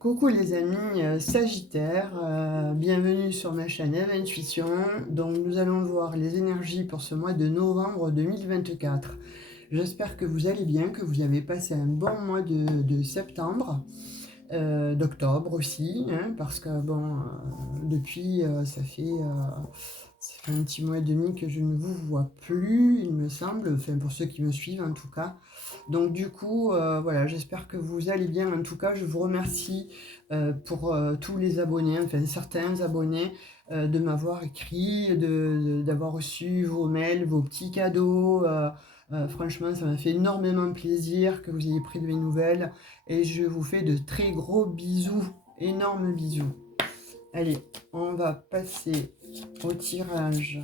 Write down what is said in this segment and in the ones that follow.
Coucou les amis Sagittaire, bienvenue sur ma chaîne Eve Intuition. Donc nous allons voir les énergies pour ce mois de novembre 2024. J'espère que vous allez bien, que vous avez passé un bon mois de septembre, d'octobre aussi, hein, parce que bon, depuis ça fait un petit mois et demi que je ne vous vois plus, il me semble, enfin pour ceux qui me suivent en tout cas. Donc du coup, voilà, j'espère que vous allez bien. En tout cas, je vous remercie pour tous les abonnés, enfin certains abonnés, de m'avoir écrit, d'avoir reçu vos mails, vos petits cadeaux. Franchement, ça m'a fait énormément plaisir que vous ayez pris de mes nouvelles. Et je vous fais de très gros bisous, énormes bisous. Allez, on va passer au tirage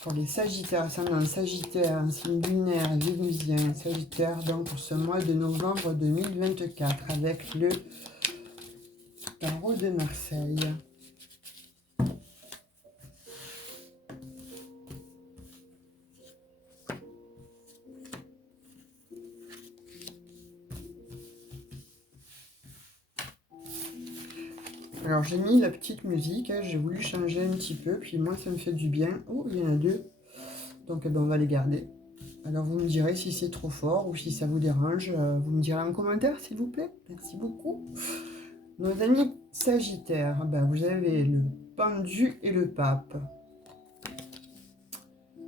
pour les Sagittaires, ascendant Sagittaire, signe lunaire, vénusien, Sagittaire, donc pour ce mois de novembre 2024, avec le tarot de Marseille. Alors j'ai mis la petite musique, hein, j'ai voulu changer un petit peu, puis moi ça me fait du bien. Oh, il y en a deux, donc on va les garder. Alors vous me direz si c'est trop fort ou si ça vous dérange, vous me direz en commentaire s'il vous plaît. Merci beaucoup. Nos amis Sagittaires, ben, vous avez le pendu et le pape.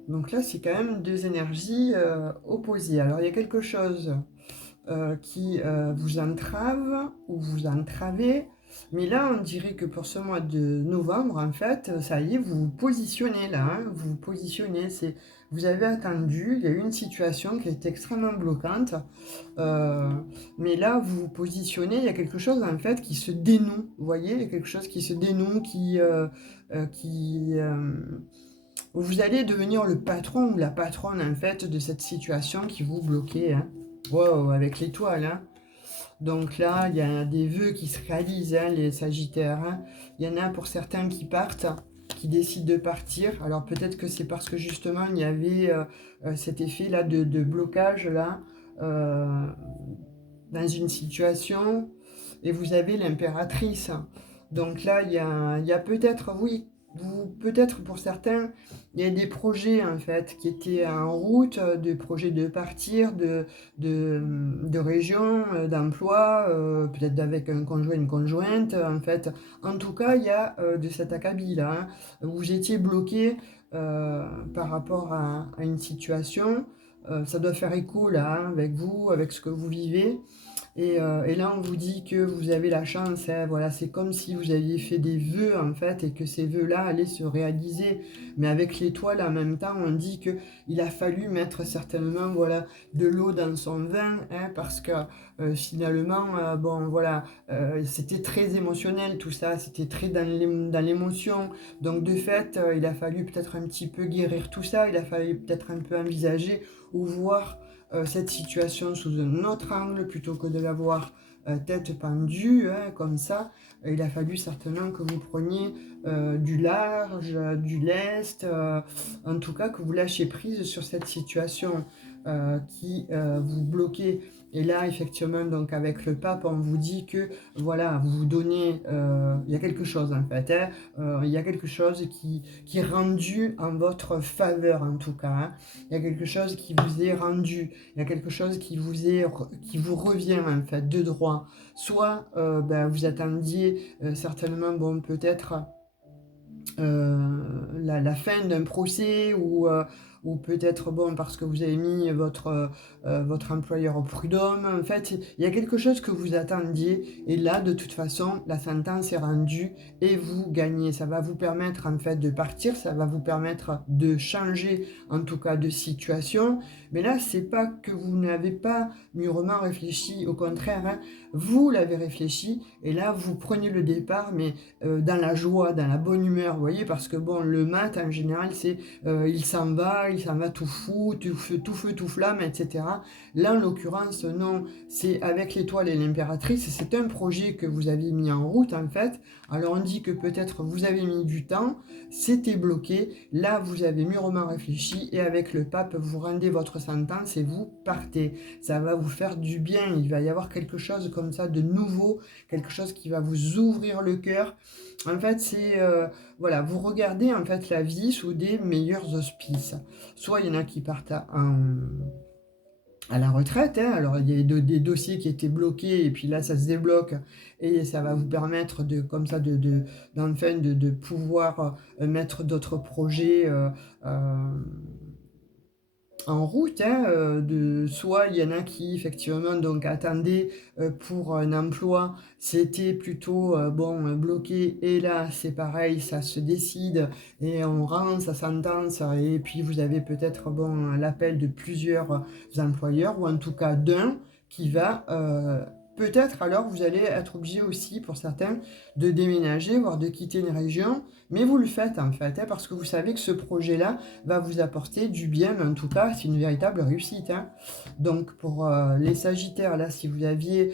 Donc là c'est quand même deux énergies opposées. Alors il y a quelque chose qui vous entrave ou vous entravez. Mais là, on dirait que pour ce mois de novembre, en fait, ça y est, vous vous positionnez là. Hein, vous vous positionnez. Vous avez attendu, il y a eu une situation qui est extrêmement bloquante. Mais là, vous vous positionnez, il y a quelque chose en fait qui se dénoue. Vous voyez, il y a quelque chose qui se dénoue, vous allez devenir le patron ou la patronne en fait de cette situation qui vous bloquait. Hein. Wow, avec l'étoile. Hein. Donc là, il y a des vœux qui se réalisent, hein, les Sagittaires. Hein. Il y en a pour certains qui partent, qui décident de partir. Alors peut-être que c'est parce que justement, il y avait cet effet-là de blocage là, dans une situation. Et vous avez l'impératrice. Donc là, il y a peut-être, oui, peut-être pour certains, il y a des projets en fait qui étaient en route, des projets de partir, de région, d'emploi, peut-être avec un conjoint, une conjointe, en fait. En tout cas, il y a de cet acabit là, hein, où vous étiez bloqué par rapport à une situation. Ça doit faire écho là, hein, avec vous, avec ce que vous vivez. Et là, on vous dit que vous avez la chance, hein, voilà, c'est comme si vous aviez fait des vœux en fait et que ces vœux-là allaient se réaliser. Mais avec l'étoile, en même temps, on dit qu'il a fallu mettre certainement voilà, de l'eau dans son vin, hein, parce que finalement, bon, voilà, c'était très émotionnel tout ça, c'était très dans l'émotion. Donc de fait, il a fallu peut-être un petit peu guérir tout ça, il a fallu peut-être un peu envisager ou voir cette situation sous un autre angle plutôt que de la voir tête pendue, hein, comme ça. Il a fallu certainement que vous preniez du large, du lest, en tout cas que vous lâchiez prise sur cette situation qui vous bloquait. Et là, effectivement, donc avec le pape, on vous dit que voilà, vous vous donnez, il y a quelque chose en fait, hein, il y a quelque chose qui est rendu en votre faveur en tout cas. Hein. Il y a quelque chose qui vous est rendu, il y a quelque chose qui vous revient en fait de droit. Soit ben, vous attendiez certainement, bon, peut-être la fin d'un procès ou peut-être bon parce que vous avez mis votre employeur au prud'homme. En fait, il y a quelque chose que vous attendiez et là, de toute façon, la sentence est rendue et vous gagnez. Ça va vous permettre en fait de partir, ça va vous permettre de changer en tout cas de situation. Mais là, c'est pas que vous n'avez pas mûrement réfléchi, au contraire, hein, vous l'avez réfléchi et là, vous prenez le départ, mais dans la joie, dans la bonne humeur, vous voyez, parce que bon, le mat en général, c'est il s'en va, il s'en va tout fou, tout feu, tout flamme, etc. Là, en l'occurrence, non, c'est avec l'étoile et l'impératrice, c'est un projet que vous avez mis en route, en fait. Alors, on dit que peut-être vous avez mis du temps, c'était bloqué, là, vous avez mûrement réfléchi, et avec le pape, vous rendez votre sentence et vous partez. Ça va vous faire du bien, il va y avoir quelque chose comme ça de nouveau, quelque chose qui va vous ouvrir le cœur. En fait, c'est voilà, vous regardez en fait la vie sous des meilleurs auspices. Soit il y en a qui partent à la retraite, hein. Alors il y a des dossiers qui étaient bloqués et puis là ça se débloque et ça va vous permettre de comme ça d'enfin de pouvoir mettre d'autres projets euh, en route, hein, soit il y en a qui effectivement donc attendaient pour un emploi, c'était plutôt bon bloqué et là c'est pareil, ça se décide et on rend sa sentence et puis vous avez peut-être bon l'appel de plusieurs employeurs ou en tout cas d'un qui va peut-être alors vous allez être obligé aussi pour certains de déménager, voire de quitter une région, mais vous le faites en fait, hein, parce que vous savez que ce projet-là va vous apporter du bien, mais en tout cas, c'est une véritable réussite, hein. Donc, pour les Sagittaires, là, si vous aviez,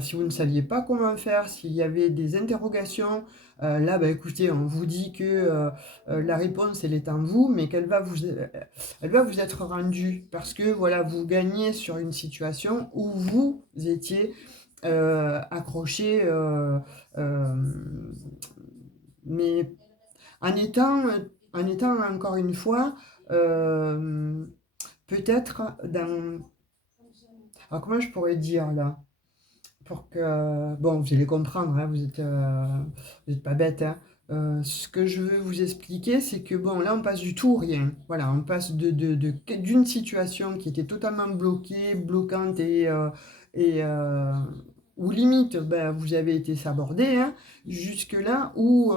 si vous ne saviez pas comment faire, s'il y avait des interrogations, là, bah, écoutez, on vous dit que la réponse, elle est en vous, mais elle va vous être rendue parce que, voilà, vous gagnez sur une situation où vous étiez accroché, euh, mais en étant, en étant encore une fois, euh, peut-être dans... Alors comment je pourrais dire là? Pour que... Bon, vous allez comprendre, hein, vous êtes pas bête, hein. Ce que je veux vous expliquer, c'est que bon, là, on passe du tout au rien. Voilà, on passe d'une situation qui était totalement bloquée, bloquante et où limite, ben, vous avez été sabordé, hein, jusque-là où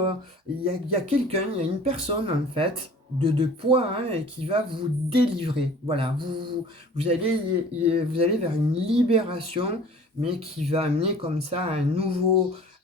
il y a quelqu'un, il y a une personne, en fait, de poids, hein, et qui va vous délivrer. Voilà, vous allez vers une libération mais qui va amener comme ça un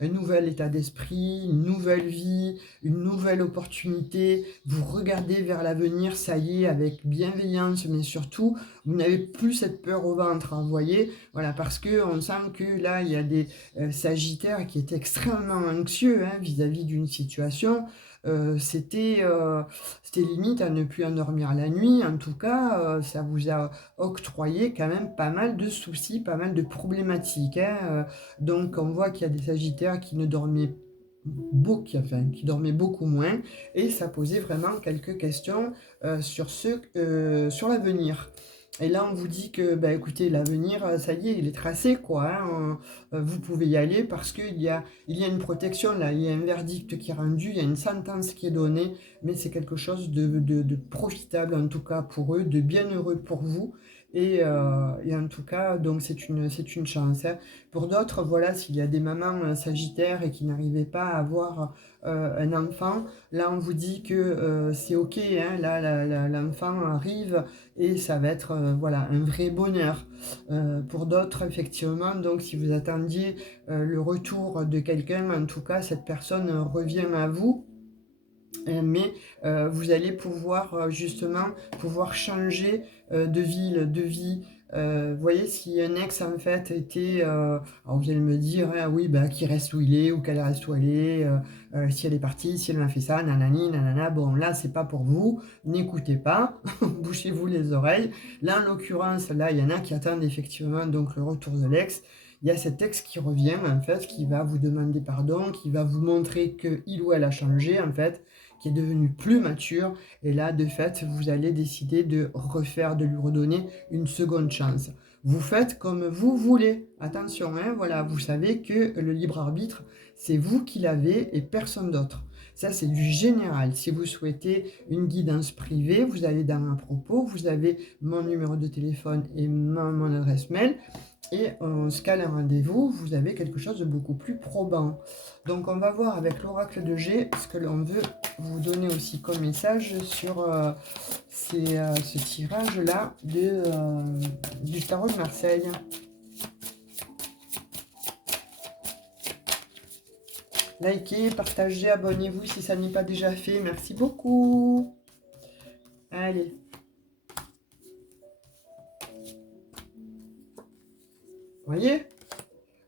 nouvel état d'esprit, une nouvelle vie, une nouvelle opportunité. Vous regardez vers l'avenir, ça y est, avec bienveillance, mais surtout, vous n'avez plus cette peur au ventre, hein, vous voyez, voilà, parce que on sent que là, il y a des Sagittaires qui étaient extrêmement anxieux hein, vis-à-vis d'une situation. C'était limite à ne plus endormir la nuit. En tout cas, ça vous a octroyé quand même pas mal de soucis, pas mal de problématiques, hein. Donc on voit qu'il y a des Sagittaires qui ne dormaient beaucoup, enfin, qui dormaient beaucoup moins, et ça posait vraiment quelques questions sur l'avenir. Et là, on vous dit que, bah, écoutez, l'avenir, ça y est, il est tracé, quoi, hein. Vous pouvez y aller parce il y a une protection, là, il y a un verdict qui est rendu, il y a une sentence qui est donnée, mais c'est quelque chose de profitable, en tout cas pour eux, de bien heureux pour vous. Et en tout cas, donc c'est une chance, hein. Pour d'autres, voilà, s'il y a des mamans sagittaires et qui n'arrivaient pas à avoir un enfant, là on vous dit que c'est ok, hein, là l'enfant arrive et ça va être voilà, un vrai bonheur. Pour d'autres, effectivement, donc si vous attendiez le retour de quelqu'un, en tout cas cette personne revient à vous. Mais vous allez pouvoir justement pouvoir changer de ville, de vie. Vous voyez, si un ex en fait était, alors vous allez me dire, ah oui, bah, qu'il reste où il est ou qu'elle reste où elle est, si elle est partie, si elle a fait ça, nanani, nanana, bon là c'est pas pour vous, n'écoutez pas, bouchez-vous les oreilles. Là en l'occurrence, là il y en a qui attendent effectivement donc le retour de l'ex. Il y a cet ex qui revient en fait, qui va vous demander pardon, qui va vous montrer que il ou elle a changé en fait, qui est devenu plus mature. Et là, de fait, vous allez décider de refaire, de lui redonner une seconde chance. Vous faites comme vous voulez. Attention, hein, voilà, vous savez que le libre arbitre, c'est vous qui l'avez et personne d'autre. Ça, c'est du général. Si vous souhaitez une guidance privée, vous allez dans ma propos, vous avez mon numéro de téléphone et mon adresse mail. Et on se cale un rendez-vous, vous avez quelque chose de beaucoup plus probant. Donc on va voir avec l'oracle de G ce que l'on veut vous donner aussi comme message sur ce tirage-là du tarot de Marseille. Likez, partagez, abonnez-vous si ça n'est pas déjà fait. Merci beaucoup. Allez. voyez?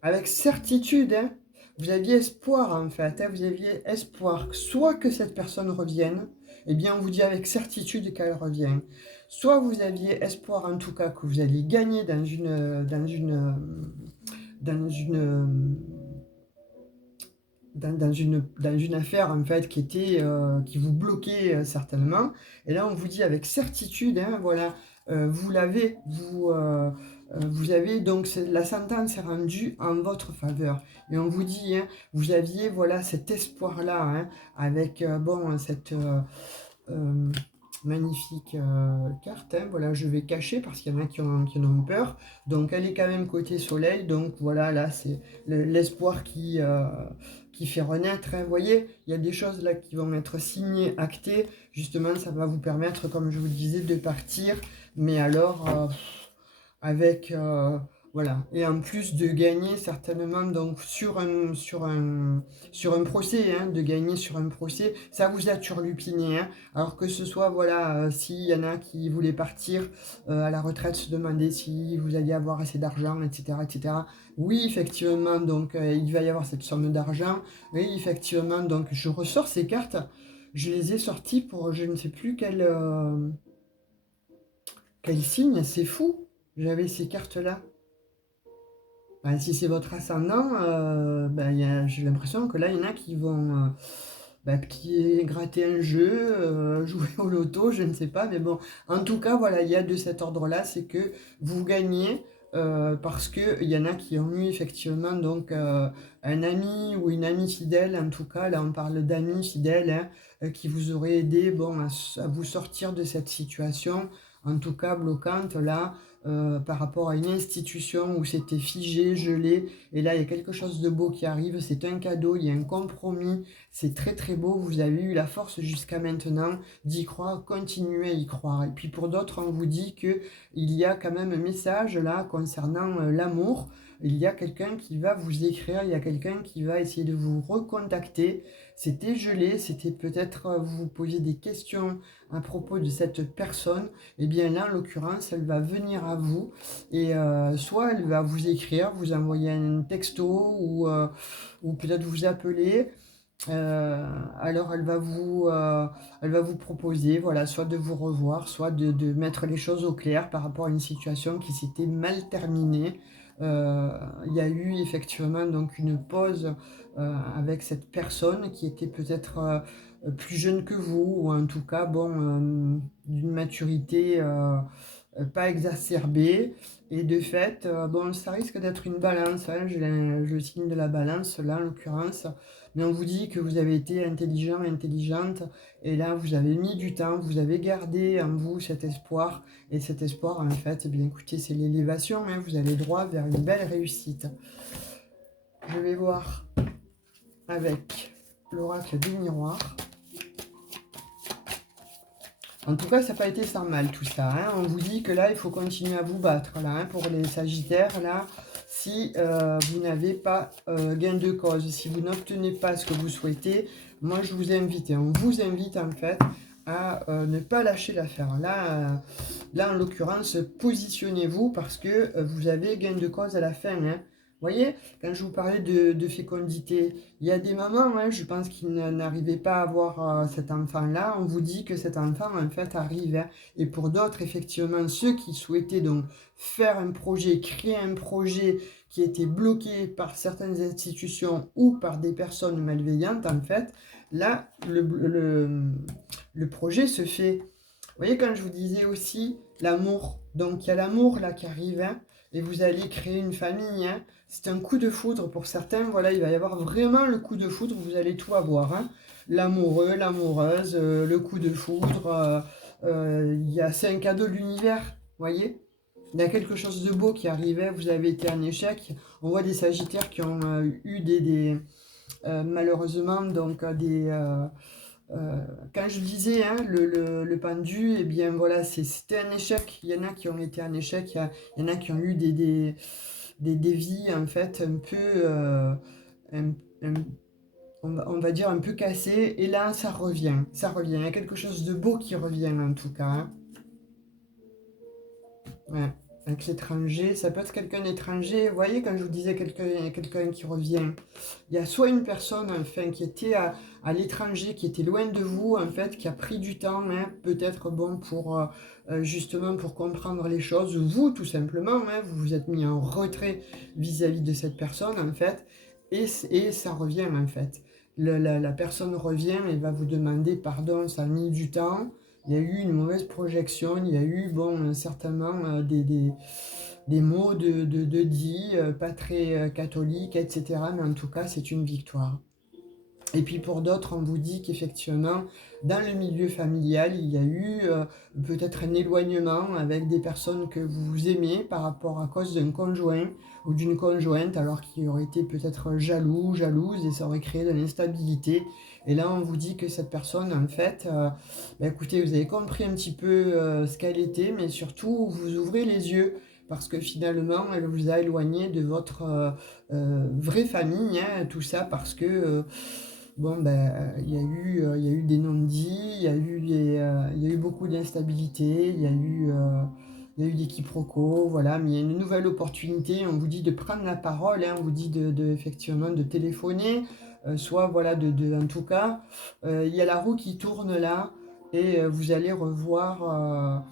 Avec certitude, hein. Vous aviez espoir en fait, hein, vous aviez espoir soit que cette personne revienne, eh bien on vous dit avec certitude qu'elle revient. Soit vous aviez espoir en tout cas que vous alliez gagner dans une, dans une affaire en fait qui vous bloquait certainement. Et là on vous dit avec certitude, hein, voilà, vous l'avez, vous avez donc la sentence est rendue en votre faveur. Et on vous dit, hein, vous aviez voilà cet espoir-là, hein, avec bon cette euh, magnifique carte. Hein, voilà, je vais cacher parce qu'il y en a qui en ont peur. Donc elle est quand même côté soleil. Donc voilà, là c'est l'espoir qui fait renaître. Hein. Vous voyez, il y a des choses là qui vont être signées, actées. Justement, ça va vous permettre, comme je vous le disais, de partir. Mais alors, avec voilà, et en plus de gagner certainement donc sur un procès, hein, de gagner sur un procès, ça vous a turlupiné, hein. Alors que ce soit voilà, s'il y en a qui voulaient partir à la retraite, se demander si vous alliez avoir assez d'argent, etc., etc. Oui, effectivement, donc il va y avoir cette somme d'argent. Oui, effectivement, donc je ressors ces cartes. Je les ai sorties pour je ne sais plus quel signe, c'est fou. J'avais ces cartes-là. Ben, si c'est votre ascendant, ben, j'ai l'impression que là, il y en a qui vont qui gratter un jeu, jouer au loto, je ne sais pas. Mais bon, en tout cas, voilà, il y a de cet ordre-là, c'est que vous gagnez parce qu'il y en a qui ont eu effectivement donc un ami ou une amie fidèle, en tout cas, là on parle d'amis fidèles, hein, qui vous auraient aidé bon, à vous sortir de cette situation, en tout cas bloquante là par rapport à une institution où c'était figé, gelé, et là il y a quelque chose de beau qui arrive, c'est un cadeau, il y a un compromis, c'est très très beau, vous avez eu la force jusqu'à maintenant d'y croire, continuez à y croire. Et puis pour d'autres, on vous dit que il y a quand même un message là concernant l'amour, il y a quelqu'un qui va vous écrire, il y a quelqu'un qui va essayer de vous recontacter. C'était gelé, c'était peut-être vous poser des questions à propos de cette personne. Et bien là, en l'occurrence, elle va venir à vous et soit elle va vous écrire, vous envoyer un texto ou peut-être vous appeler. Alors elle va vous proposer, voilà, soit de vous revoir, soit de mettre les choses au clair par rapport à une situation qui s'était mal terminée. Il y a eu effectivement donc une pause avec cette personne qui était peut-être plus jeune que vous, ou en tout cas bon, d'une maturité pas exacerbée. Et de fait, bon, ça risque d'être une balance, hein, j'ai le signe de la balance là en l'occurrence. Mais on vous dit que vous avez été intelligent, intelligente, et là vous avez mis du temps, vous avez gardé en vous cet espoir, et cet espoir en fait, eh bien écoutez, c'est l'élévation, hein, vous allez droit vers une belle réussite. Je vais voir avec l'oracle des miroirs. En tout cas, ça n'a pas été sans mal tout ça, hein. On vous dit que là, il faut continuer à vous battre là, hein, pour les Sagittaires là. Si vous n'avez pas gain de cause, si vous n'obtenez pas ce que vous souhaitez, moi je vous invite, et on vous invite en fait à ne pas lâcher l'affaire. Là, en l'occurrence, positionnez-vous parce que vous avez gain de cause à la fin, hein. Vous voyez, quand je vous parlais de fécondité, il y a des mamans, hein, je pense, qui n'arrivaient pas à avoir cet enfant-là. On vous dit que cet enfant, en fait, arrive, hein. Et pour d'autres, effectivement, ceux qui souhaitaient donc faire un projet, créer un projet qui était bloqué par certaines institutions ou par des personnes malveillantes, en fait, là, le projet se fait. Vous voyez, quand je vous disais aussi l'amour, donc il y a l'amour là qui arrive, hein, et vous allez créer une famille, hein. C'est un coup de foudre pour certains, voilà, il va y avoir vraiment le coup de foudre, vous allez tout avoir, hein. L'amoureux, l'amoureuse, le coup de foudre, c'est un cadeau de l'univers, vous voyez. Il y a quelque chose de beau qui arrivait, vous avez été en échec. On voit des Sagittaires qui ont eu malheureusement donc quand je disais hein, le pendu, eh bien voilà, c'était un échec. Il y en a qui ont été en échec, il y en a qui ont eu des vies en fait un peu, un- un- on va dire un peu cassées. Et là, ça revient, ça revient. Il y a quelque chose de beau qui revient en tout cas, hein. Ouais. avec l'étranger, ça peut être quelqu'un d'étranger. Vous voyez, quand je vous disais quelqu'un qui revient, il y a soit une personne enfin, qui était à l'étranger, qui était loin de vous, en fait, qui a pris du temps, hein, peut-être bon pour justement pour comprendre les choses, ou vous tout simplement, hein, vous vous êtes mis en retrait vis-à-vis de cette personne, en fait, et ça revient, en fait. La personne revient et va vous demander pardon, ça a mis du temps. Il y a eu une mauvaise projection, il y a eu, bon, certainement des mots de dit, pas très catholiques, etc. Mais en tout cas, c'est une victoire. Et puis pour d'autres, on vous dit qu'effectivement, dans le milieu familial, il y a eu peut-être un éloignement avec des personnes que vous aimez par rapport à cause d'un conjoint ou d'une conjointe, alors qui aurait été peut-être jaloux, jalouse, et ça aurait créé de l'instabilité. Et là, on vous dit que cette personne, en fait, bah, écoutez, vous avez compris un petit peu ce qu'elle était, mais surtout, vous ouvrez les yeux parce que finalement, elle vous a éloigné de votre vraie famille, hein, tout ça parce que bon, ben, il y a eu des non-dits, il y a eu beaucoup d'instabilité, il y a eu des quiproquos, voilà, mais il y a une nouvelle opportunité, on vous dit de prendre la parole, hein, on vous dit effectivement de téléphoner, soit, voilà, en tout cas, il y a la roue qui tourne là, et vous allez revoir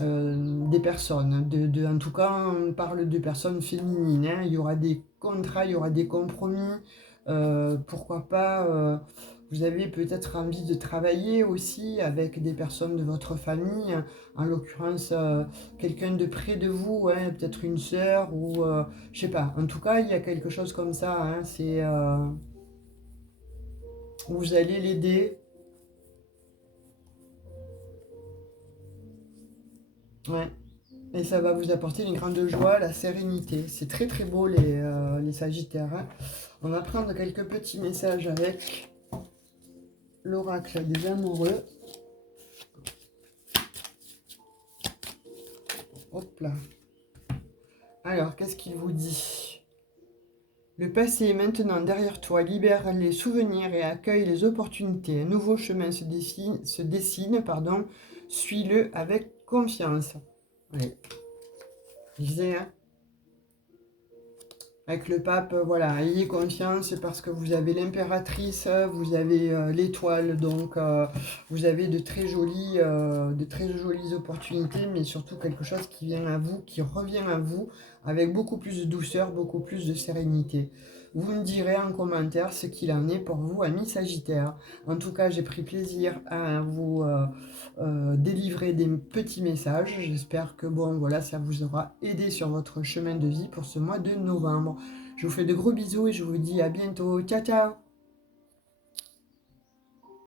des personnes, en tout cas, on parle de personnes féminines, hein, il y aura des contrats, il y aura des compromis, pourquoi pas, vous avez peut-être envie de travailler aussi avec des personnes de votre famille, en l'occurrence quelqu'un de près de vous, hein, peut-être une sœur ou je sais pas. En tout cas, il y a quelque chose comme ça, hein, c'est vous allez l'aider, ouais. Et ça va vous apporter une grande joie, la sérénité. C'est très très beau les Sagittaires, hein. On va prendre quelques petits messages avec l'oracle des amoureux. Hop là. Alors, qu'est-ce qu'il vous dit? Le passé est maintenant derrière toi, libère les souvenirs et accueille les opportunités. Un nouveau chemin se dessine, pardon. Suis-le avec confiance. Ouais. Je disais, hein, avec le pape, voilà, ayez confiance parce que vous avez l'impératrice, vous avez l'étoile, donc vous avez de très jolies opportunités, mais surtout quelque chose qui vient à vous, qui revient à vous avec beaucoup plus de douceur, beaucoup plus de sérénité. Vous me direz en commentaire ce qu'il en est pour vous, amis Sagittaires. En tout cas, j'ai pris plaisir à vous délivrer des petits messages. J'espère que bon, voilà, ça vous aura aidé sur votre chemin de vie pour ce mois de novembre. Je vous fais de gros bisous et je vous dis à bientôt. Ciao, ciao!